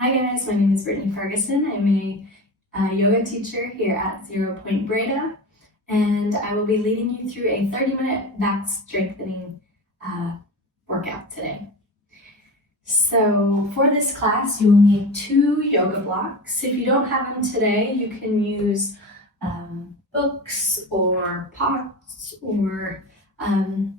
Hi guys, my name is Brittany Ferguson. I'm a yoga teacher here at 0 Point Breda, and I will be leading you through a 30-minute back strengthening workout today. So for this class, you will need 2 yoga blocks. If you don't have them today, you can use books or pots, or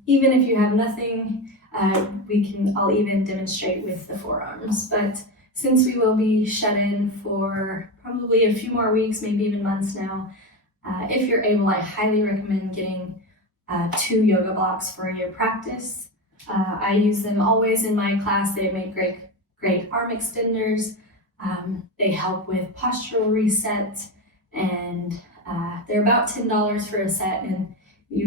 even if you have nothing, I'll even demonstrate with the forearms. But since we will be shut in for probably a few more weeks, maybe even months now, if you're able, I highly recommend getting 2 yoga blocks for your practice. I use them always in my class. They make great arm extenders. They help with postural reset, and they're about $10 for a set, and they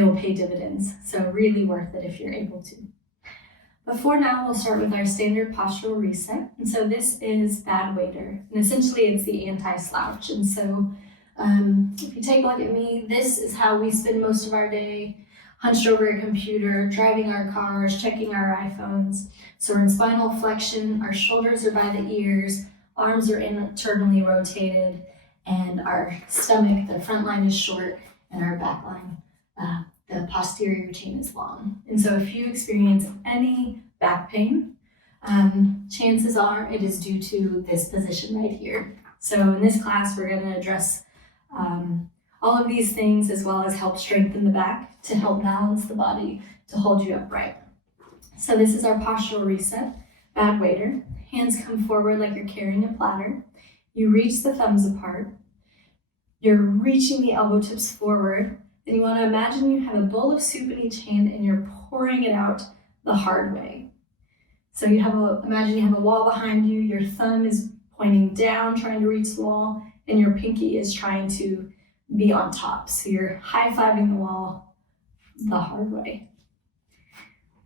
will pay dividends. So really worth it if you're able to. But for now, we'll start with our standard postural reset. And so this is bad waiter, and essentially it's the anti-slouch. And so if you take a look at me, this is how we spend most of our day, hunched over a computer, driving our cars, checking our iPhones. So we're in spinal flexion, our shoulders are by the ears, arms are internally rotated, and our stomach, the front line is short, and our back line, the posterior chain is long. And so if you experience any back pain, chances are it is due to this position right here. So in this class, we're going to address all of these things, as well as help strengthen the back to help balance the body to hold you upright. So this is our postural reset, bad waiter. Hands come forward like you're carrying a platter. You reach the thumbs apart. You're reaching the elbow tips forward. And you want to imagine you have a bowl of soup in each hand and you're pouring it out the hard way. So imagine you have a wall behind you, your thumb is pointing down, trying to reach the wall, and your pinky is trying to be on top. So you're high-fiving the wall the hard way.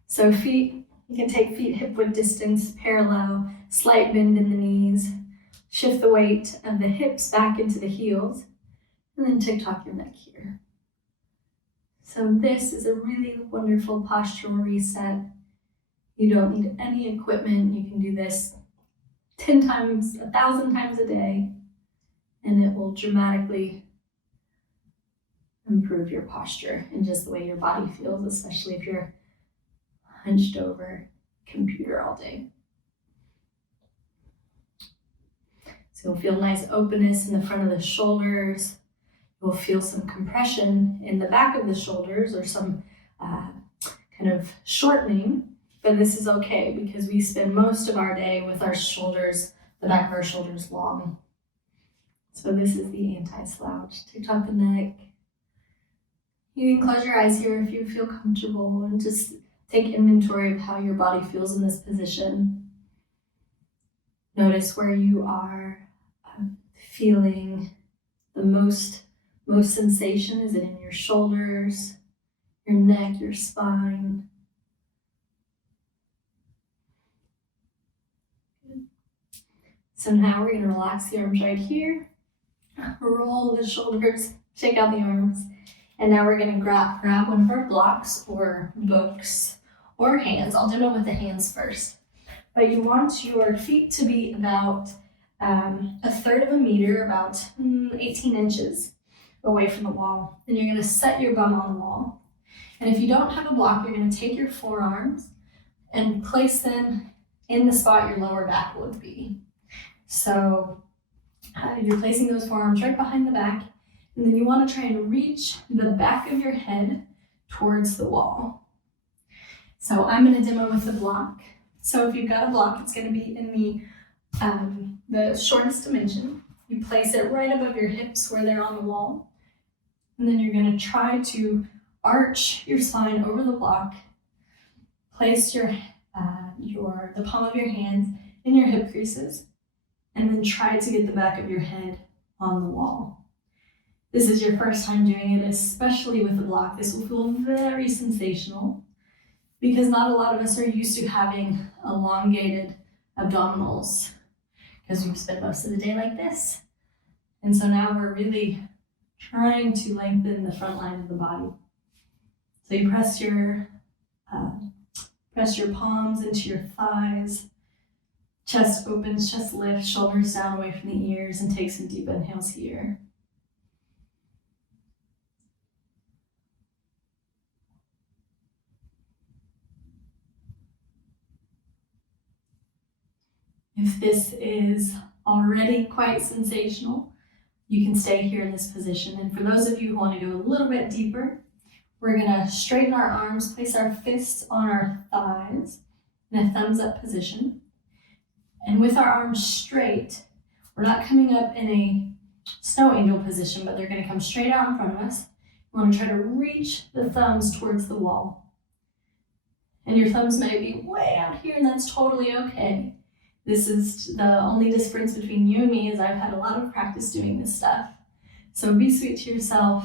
So feet, you can take feet hip-width distance, parallel, slight bend in the knees, shift the weight of the hips back into the heels, and then tick-tock your neck here. So this is a really wonderful postural reset. You don't need any equipment. You can do this 10 times, 1,000 times a day, and it will dramatically improve your posture and just the way your body feels, especially if you're hunched over a computer all day. So you'll feel nice openness in the front of the shoulders. You'll feel some compression in the back of the shoulders, or some kind of shortening, but this is okay because we spend most of our day with our shoulders, the back of our shoulders long. So this is the anti-slouch. Tick-tock the neck. You can close your eyes here if you feel comfortable, and just take inventory of how your body feels in this position. Notice where you are feeling the most sensation. Is it in your shoulders, your neck, your spine? Good. So now we're going to relax the arms right here, roll the shoulders, shake out the arms, and now we're going to grab one of our blocks or books or hands. I'll demo with the hands first. But you want your feet to be about 1/3 of a meter, about 18 inches away from the wall. And you're going to set your bum on the wall. And if you don't have a block, you're going to take your forearms and place them in the spot your lower back would be. So you're placing those forearms right behind the back, and then you want to try and reach the back of your head towards the wall. So I'm going to demo with the block. So if you've got a block, it's going to be in the shortest dimension. You place it right above your hips where they're on the wall. And then you're going to try to arch your spine over the block. Place the palm of your hands in your hip creases, and then try to get the back of your head on the wall. This is your first time doing it, especially with the block. This will feel very sensational because not a lot of us are used to having elongated abdominals because we've spent most of the day like this. And so now we're really trying to lengthen the front line of the body. So you press your palms into your thighs, Chest opens, chest lifts, shoulders down away from the ears, and take some deep inhales here. If this is already quite sensational, you can stay here in this position. And for those of you who want to go a little bit deeper, we're going to straighten our arms, place our fists on our thighs in a thumbs up position. And with our arms straight, we're not coming up in a snow angel position, but they're going to come straight out in front of us. You want to try to reach the thumbs towards the wall. And your thumbs may be way out here, and that's totally okay. This is the only difference between you and me, is I've had a lot of practice doing this stuff. So be sweet to yourself,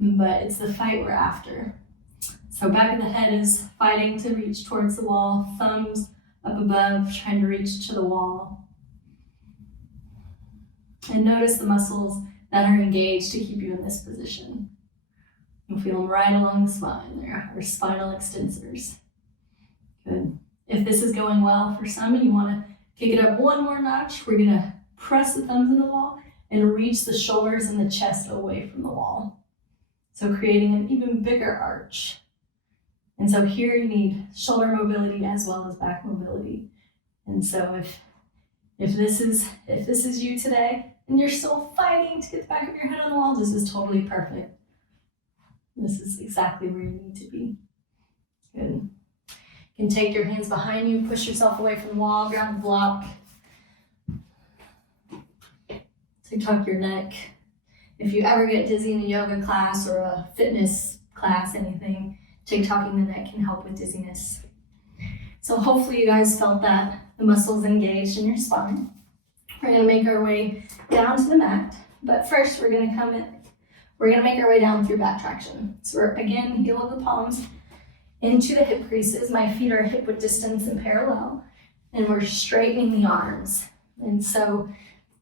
but it's the fight we're after. So back of the head is fighting to reach towards the wall, thumbs up above, trying to reach to the wall. And notice the muscles that are engaged to keep you in this position. You'll feel them right along the spine there, our spinal extensors. Good. If this is going well for some and you want to kick it up one more notch, we're going to press the thumbs in the wall and reach the shoulders and the chest away from the wall. So creating an even bigger arch. And so here you need shoulder mobility as well as back mobility. And so if this is you today and you're still fighting to get the back of your head on the wall, this is totally perfect. This is exactly where you need to be. Good. You can take your hands behind you, push yourself away from the wall, grab the block. Tuck your neck. If you ever get dizzy in a yoga class or a fitness class, anything, TikToking the neck can help with dizziness. So hopefully you guys felt that the muscles engaged in your spine. We're going to make our way down to the mat, but first we're going to make our way down through back traction. So we're, again, heel of the palms into the hip creases. My feet are hip width distance and parallel, and we're straightening the arms. And so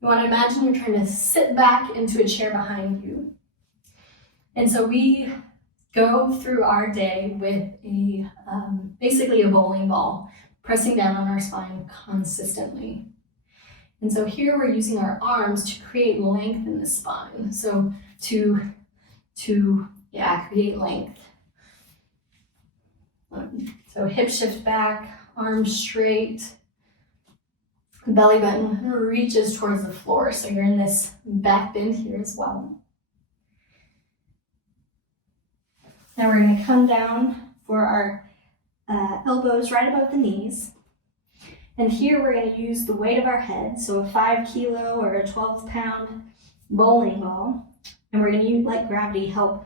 you want to imagine you're trying to sit back into a chair behind you. And so we go through our day with basically a bowling ball, pressing down on our spine consistently. And so here we're using our arms to create length in the spine. So to create length. So hip shift back, arms straight, belly button reaches towards the floor. So you're in this back bend here as well. Now we're going to come down for our elbows right above the knees. And here we're going to use the weight of our head, so a 5 kilo or a 12-pound bowling ball. And we're going to let gravity help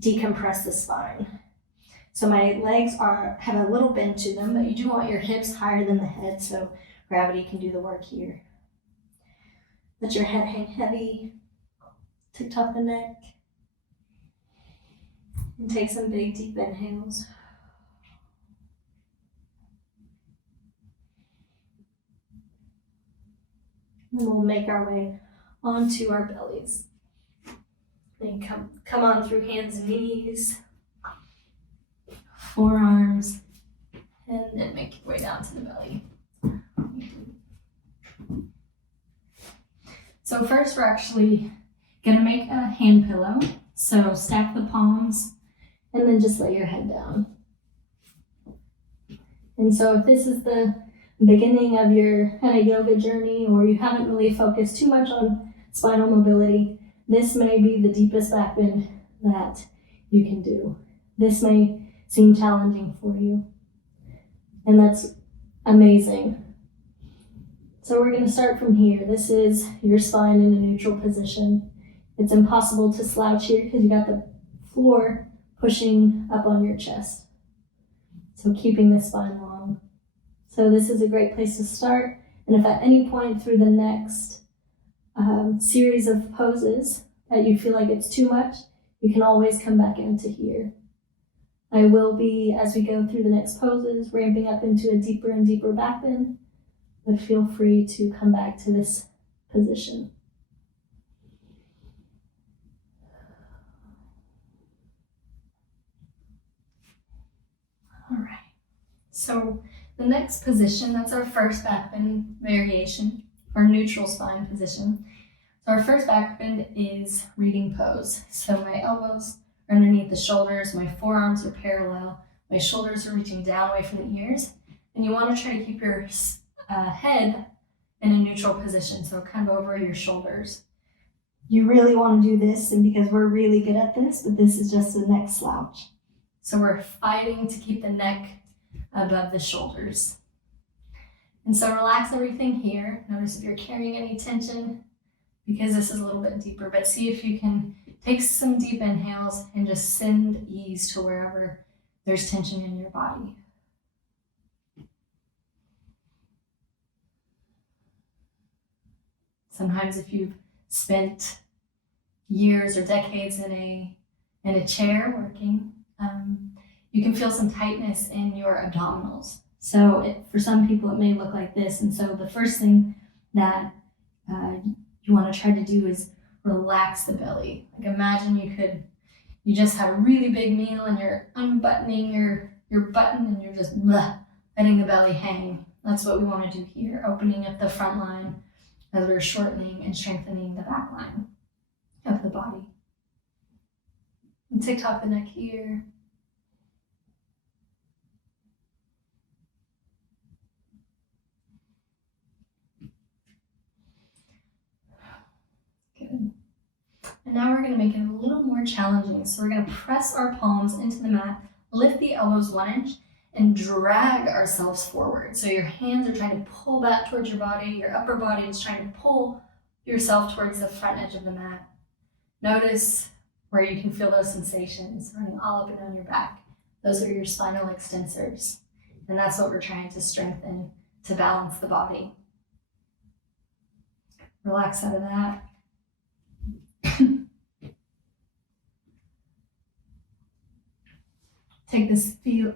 decompress the spine. So my legs have a little bend to them, but you do want your hips higher than the head, so gravity can do the work here. Let your head hang heavy, tuck the neck, and take some big deep inhales. And we'll make our way onto our bellies. And come on through hands and knees, forearms, and then make your way down to the belly. So first we're actually gonna make a hand pillow. So stack the palms and then just lay your head down. And so if this is the beginning of your kind of yoga journey, or you haven't really focused too much on spinal mobility, this may be the deepest back bend that you can do. This may seem challenging for you, and that's amazing. So we're going to start from here. This is your spine in a neutral position. It's impossible to slouch here because you got the floor pushing up on your chest. So keeping the spine long. So this is a great place to start. And if at any point through the next series of poses that you feel like it's too much, you can always come back into here. I will be, as we go through the next poses, ramping up into a deeper and deeper back bend, but feel free to come back to this position. All right, so The next position, that's our first back bend variation, or neutral spine position. So our first back bend is reading pose. So my elbows are underneath the shoulders, my forearms are parallel, my shoulders are reaching down away from the ears, and you want to try to keep your head in a neutral position, so kind of over your shoulders. You really want to do this, and because we're really good at this, but this is just a neck slouch. So we're fighting to keep the neck above the shoulders. And so relax everything here. Notice if you're carrying any tension, because this is a little bit deeper, but see if you can take some deep inhales and just send ease to wherever there's tension in your body. Sometimes if you've spent years or decades in a chair working, you can feel some tightness in your abdominals. So for some people it may look like this, and so the first thing that you want to try to do is relax the belly. Like imagine you just had a really big meal and you're unbuttoning your button and you're just letting the belly hang. That's what we want to do here, opening up the front line as we're shortening and strengthening the back line of the body. And tick tock the neck here. Good. And now we're going to make it a little more challenging. So we're going to press our palms into the mat, lift the elbows 1 inch, and drag ourselves forward. So your hands are trying to pull back towards your body. Your upper body is trying to pull yourself towards the front edge of the mat. Notice where you can feel those sensations running all up and down your back. Those are your spinal extensors. And that's what we're trying to strengthen to balance the body. Relax out of that. Take the feet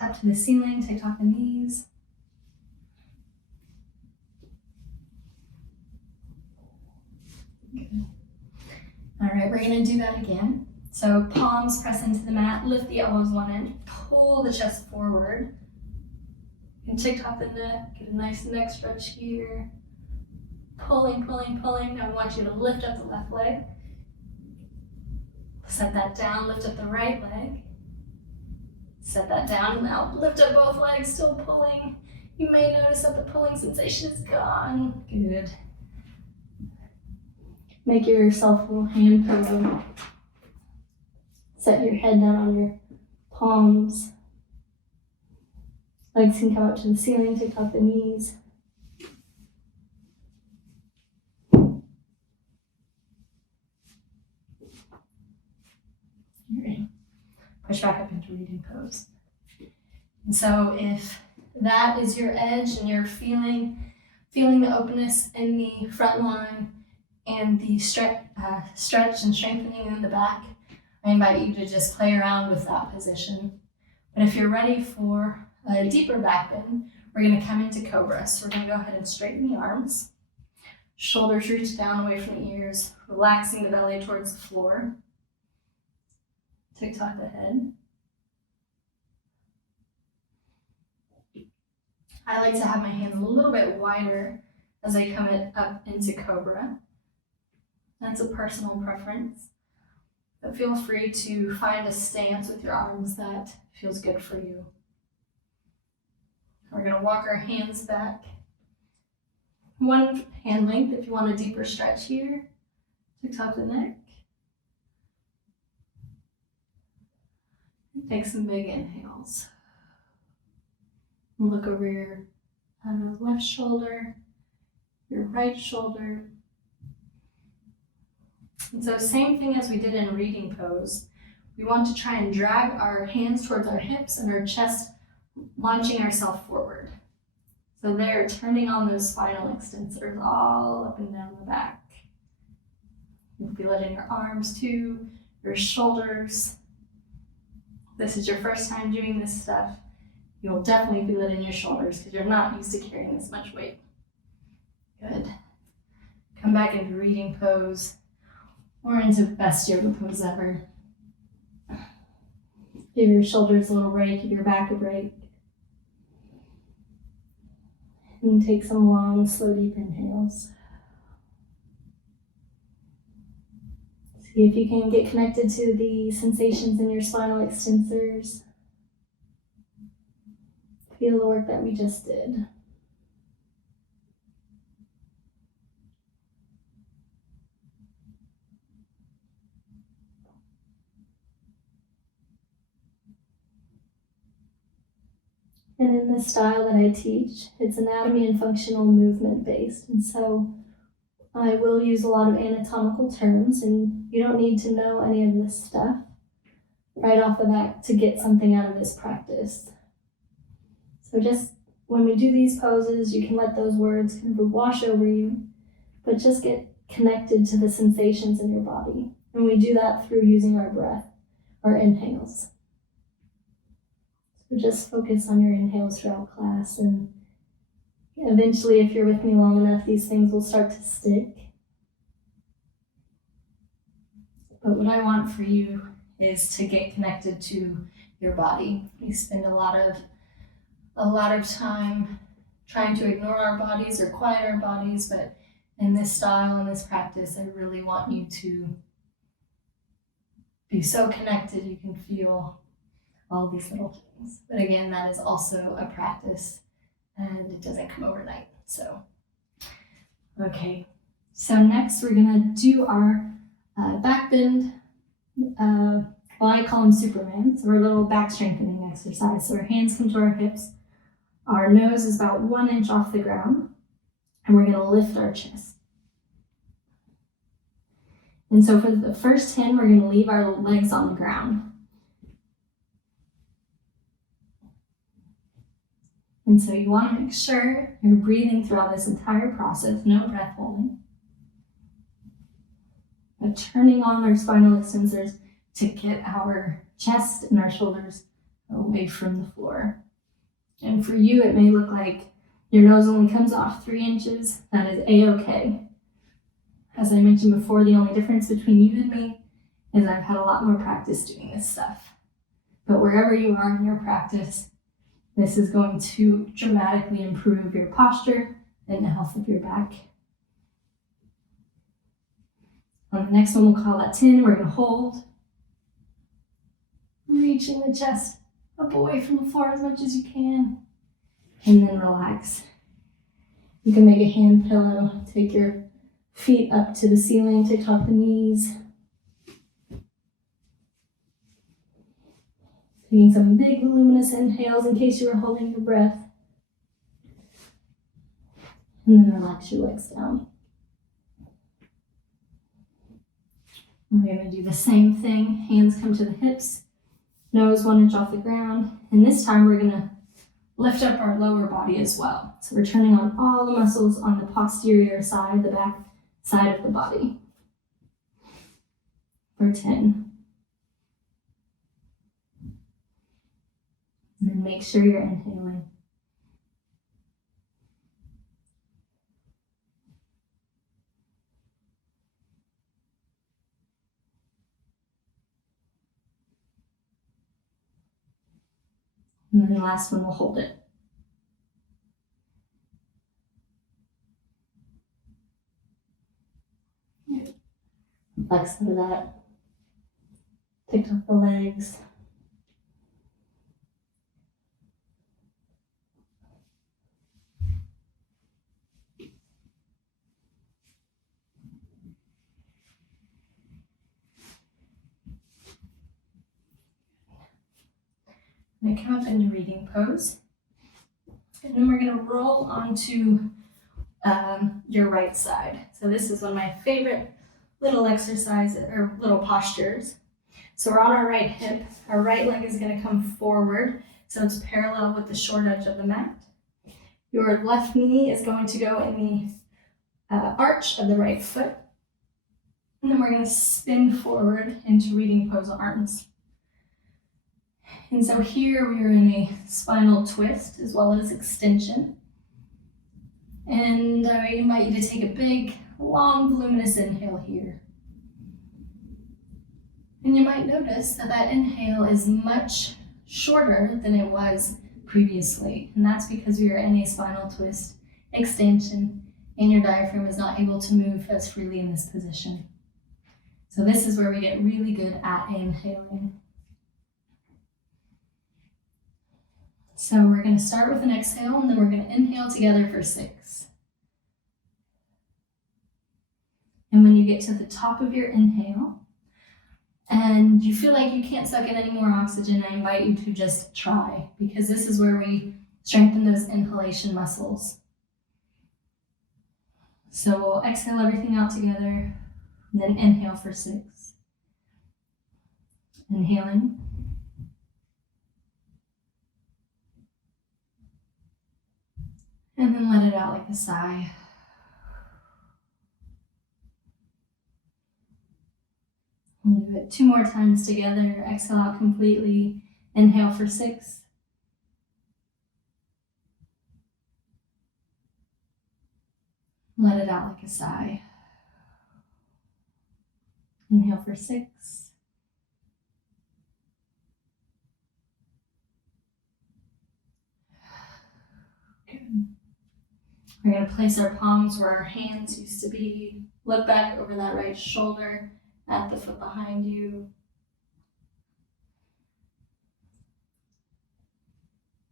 up to the ceiling, tick tock the knees. Good. All right, we're gonna do that again. So palms press into the mat, lift the elbows 1 inch, pull the chest forward, and tick tock the neck, get a nice neck stretch here. Pulling, pulling, pulling. Now I want you to lift up the left leg. Set that down, lift up the right leg. Set that down, now lift up both legs, still pulling. You may notice that the pulling sensation is gone. Good. Make yourself a little hand pillow. Set your head down on your palms. Legs can come up to the ceiling, tick tock the knees. Push back up into reading pose. And so if that is your edge and you're feeling the openness in the front line and the stretch and strengthening in the back, I invite you to just play around with that position. But if you're ready for a deeper back bend, we're going to come into cobra. So we're going to go ahead and straighten the arms. Shoulders reach down away from the ears, relaxing the belly towards the floor. Tick tock the head. I like to have my hands a little bit wider as I come up into cobra. That's a personal preference, but feel free to find a stance with your arms that feels good for you. We're going to walk our hands back 1 hand length if you want a deeper stretch here. Tick tock the neck. Take some big inhales. Look over your left shoulder, your right shoulder. And so same thing as we did in reading pose. We want to try and drag our hands towards our hips and our chest, launching ourselves forward. So there, turning on those spinal extensors all up and down the back. You feel it in your arms too, your shoulders. This is your first time doing this stuff, you'll definitely feel it in your shoulders because you're not used to carrying this much weight. Good. Come back into reading pose or into best yoga pose ever. Give your shoulders a little break, give your back a break. and take some long, slow, deep inhales. See if you can get connected to the sensations in your spinal extensors. Feel the work that we just did. And in the style that I teach, it's anatomy and functional movement based. And so I will use a lot of anatomical terms, and you don't need to know any of this stuff right off the bat to get something out of this practice. So just when we do these poses, you can let those words kind of wash over you, but just get connected to the sensations in your body. And we do that through using our breath, our inhales. So just focus on your inhales throughout class, and eventually, if you're with me long enough, these things will start to stick. But what I want for you is to get connected to your body. We spend a lot of time trying to ignore our bodies or quiet our bodies, but in this style, in this practice, I really want you to be so connected you can feel all these little things. But again, that is also a practice, and it doesn't come overnight. So, okay. So next we're gonna do our back bend. I call them Superman. So our little back strengthening exercise. So our hands come to our hips. Our nose is about 1 inch off the ground, and we're gonna lift our chest. And so for the first 10, we're gonna leave our legs on the ground. And so you want to make sure you're breathing throughout this entire process, no breath holding. But turning on our spinal extensors to get our chest and our shoulders away from the floor. And for you, it may look like your nose only comes off 3 inches. That is a-okay. As I mentioned before, the only difference between you and me is I've had a lot more practice doing this stuff. But wherever you are in your practice, this is going to dramatically improve your posture and the health of your back. On the next one, we'll call that 10. We're going to hold. Reaching the chest up away from the floor as much as you can. And then relax. You can make a hand pillow. Take your feet up to the ceiling. Take off the knees. Taking some big voluminous inhales in case you were holding your breath. And then relax your legs down. We're going to do the same thing. Hands come to the hips. Nose 1 inch off the ground. And this time we're going to lift up our lower body as well. So we're turning on all the muscles on the posterior side, the back side of the body. For 10. And then make sure you're inhaling. And then the last one, we'll hold it. Flex into that. Take off the legs. I'm going to come up into reading pose. And then we're going to roll onto your right side. So this is one of my favorite little exercises or little postures. So we're on our right hip. Our right leg is going to come forward, so it's parallel with the short edge of the mat. Your left knee is going to go in the arch of the right foot. And then we're going to spin forward into reading pose arms. And so here we are in a spinal twist as well as extension. And I invite you to take a big, long, voluminous inhale here. And you might notice that that inhale is much shorter than it was previously. And that's because we are in a spinal twist extension, and your diaphragm is not able to move as freely in this position. So this is where we get really good at inhaling. So we're going to start with an exhale, and then we're going to inhale together for 6. And when you get to the top of your inhale, and you feel like you can't suck in any more oxygen, I invite you to just try, because this is where we strengthen those inhalation muscles. So we'll exhale everything out together, and then inhale for 6. Inhaling. And then let it out like a sigh. We'll do it 2 more times together. Exhale out completely. Inhale for 6. Let it out like a sigh. Inhale for 6. Good. We're going to place our palms where our hands used to be. Look back over that right shoulder at the foot behind you.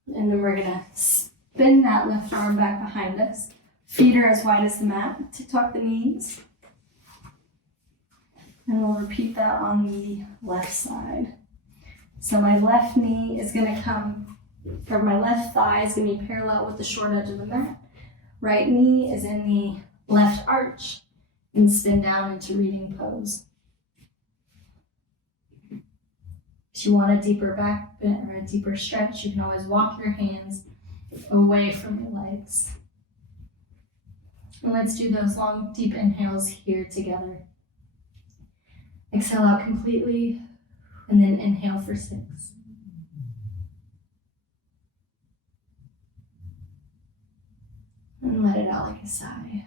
And then we're going to spin that left arm back behind us. Feet are as wide as the mat to tuck the knees. And we'll repeat that on the left side. So my left knee is going to come, or my left thigh is going to be parallel with the short edge of the mat. Right knee is in the left arch, and spin down into reading pose. If you want a deeper back bend or a deeper stretch, you can always walk your hands away from your legs. And let's do those long, deep inhales here together. Exhale out completely, and then inhale for 6. And let it out like a sigh.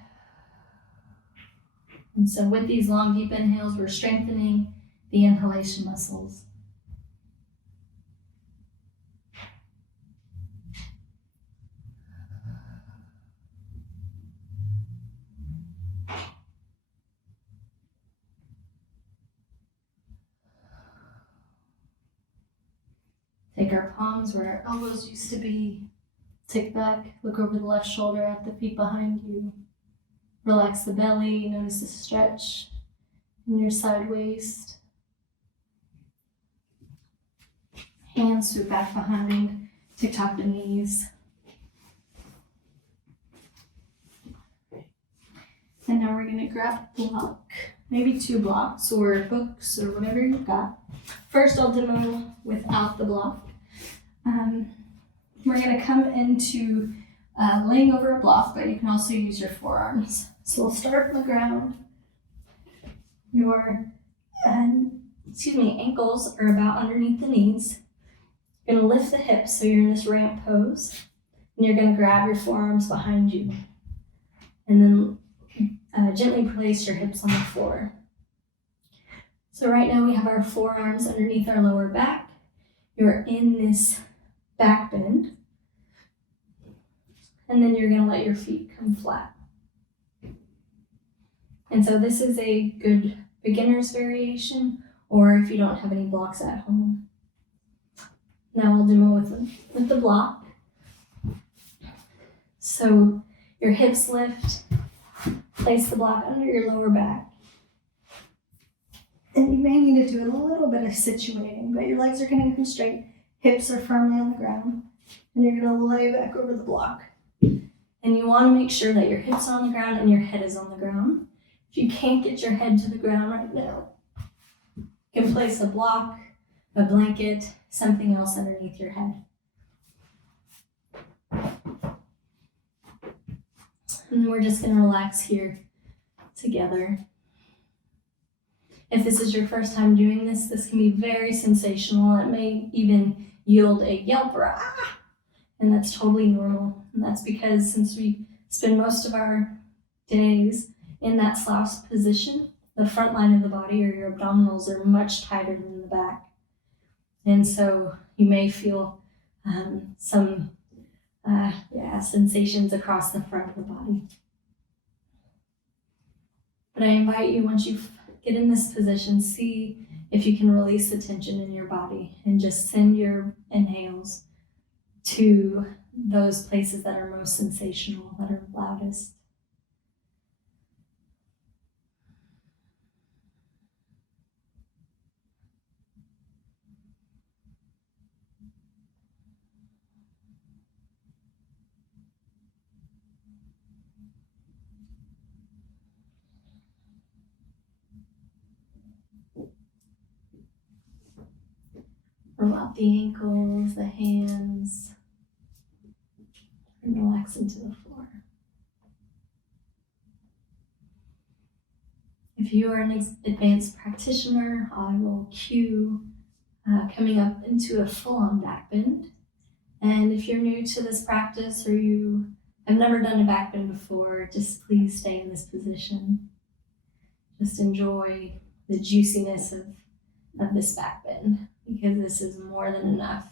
And so with these long, deep inhales, we're strengthening the inhalation muscles. Take our palms where our elbows used to be. Tick back, look over the left shoulder at the feet behind you. Relax the belly, notice the stretch in your side waist. Hands sweep back behind, tick-tock the knees. And now we're going to grab a block, maybe 2 blocks or books or whatever you've got. First, I'll demo without the block. We're going to come into laying over a block, but you can also use your forearms. So we'll start on the ground. Your ankles are about underneath the knees. You're going to lift the hips so you're in this ramp pose. And you're going to grab your forearms behind you. And then gently place your hips on the floor. So right now we have our forearms underneath our lower back. You're in this back bend. And then you're going to let your feet come flat. And so this is a good beginner's variation, or if you don't have any blocks at home. Now we'll demo with the block. So your hips lift, place the block under your lower back. And you may need to do a little bit of situating, but your legs are going to come straight, hips are firmly on the ground, and you're going to lay back over the block. And you want to make sure that your hips are on the ground and your head is on the ground. If you can't get your head to the ground right now, you can place a block, a blanket, something else underneath your head. And then we're just going to relax here together. If this is your first time doing this, this can be very sensational. It may even yield a yelp or ah, and that's totally normal. And that's because since we spend most of our days in that slouched position, the front line of the body or your abdominals are much tighter than the back. And so you may feel some sensations across the front of the body. But I invite you, once you get in this position, see if you can release the tension in your body and just send your inhales to those places that are most sensational, that are loudest. Roll out the ankles, the hands, and relax into the floor. If you are an advanced practitioner, I will cue coming up into a full-on back bend. And if you're new to this practice or you have never done a back bend before, just please stay in this position. Just enjoy the juiciness of this back bend, because this is more than enough.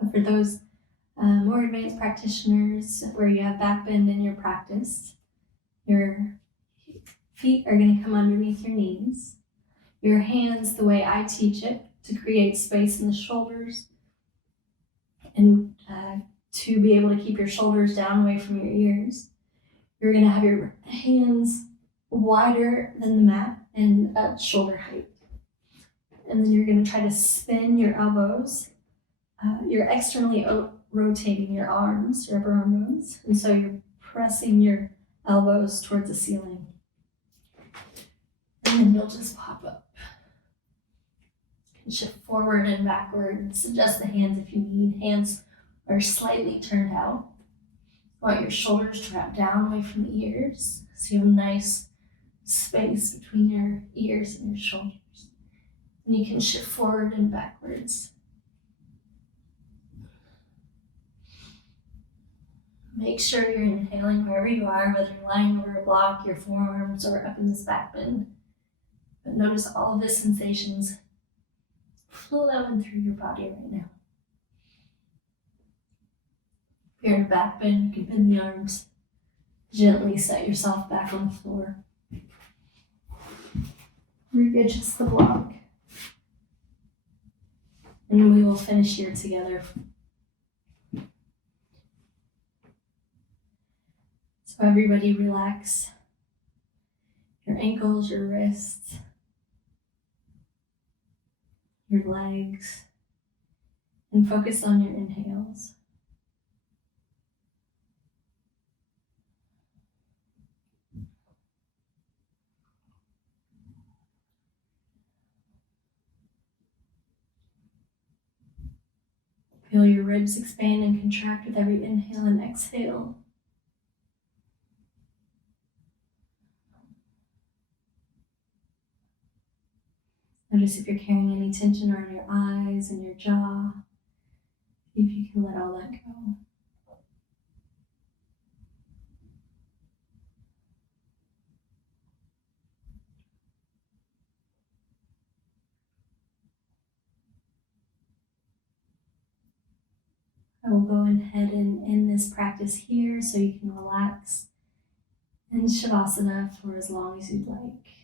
But for those more advanced practitioners where you have back bend in your practice, your feet are going to come underneath your knees. Your hands, the way I teach it, to create space in the shoulders and to be able to keep your shoulders down away from your ears. You're going to have your hands wider than the mat and at shoulder height. And then you're going to try to spin your elbows. You're externally rotating your arms, your upper arm bones. And so you're pressing your elbows towards the ceiling. And then you'll just pop up. You can shift forward and backwards. Adjust the hands if you need. Hands are slightly turned out. You want your shoulders to wrap down away from the ears, so you have a nice space between your ears and your shoulders. And you can shift forward and backwards. Make sure you're inhaling wherever you are, whether you're lying over a block, your forearms, or up in this back bend. But notice all of the sensations flowing through your body right now. If you're in a back bend, you can bend the arms. Gently set yourself back on the floor. Readjust the block. And we will finish here together. So everybody relax your ankles, your wrists, your legs, and focus on your inhales. Feel your ribs expand and contract with every inhale and exhale. Notice if you're carrying any tension around your eyes and your jaw. See if you can let all that go. I will go ahead and end this practice here so you can relax in Shavasana for as long as you'd like.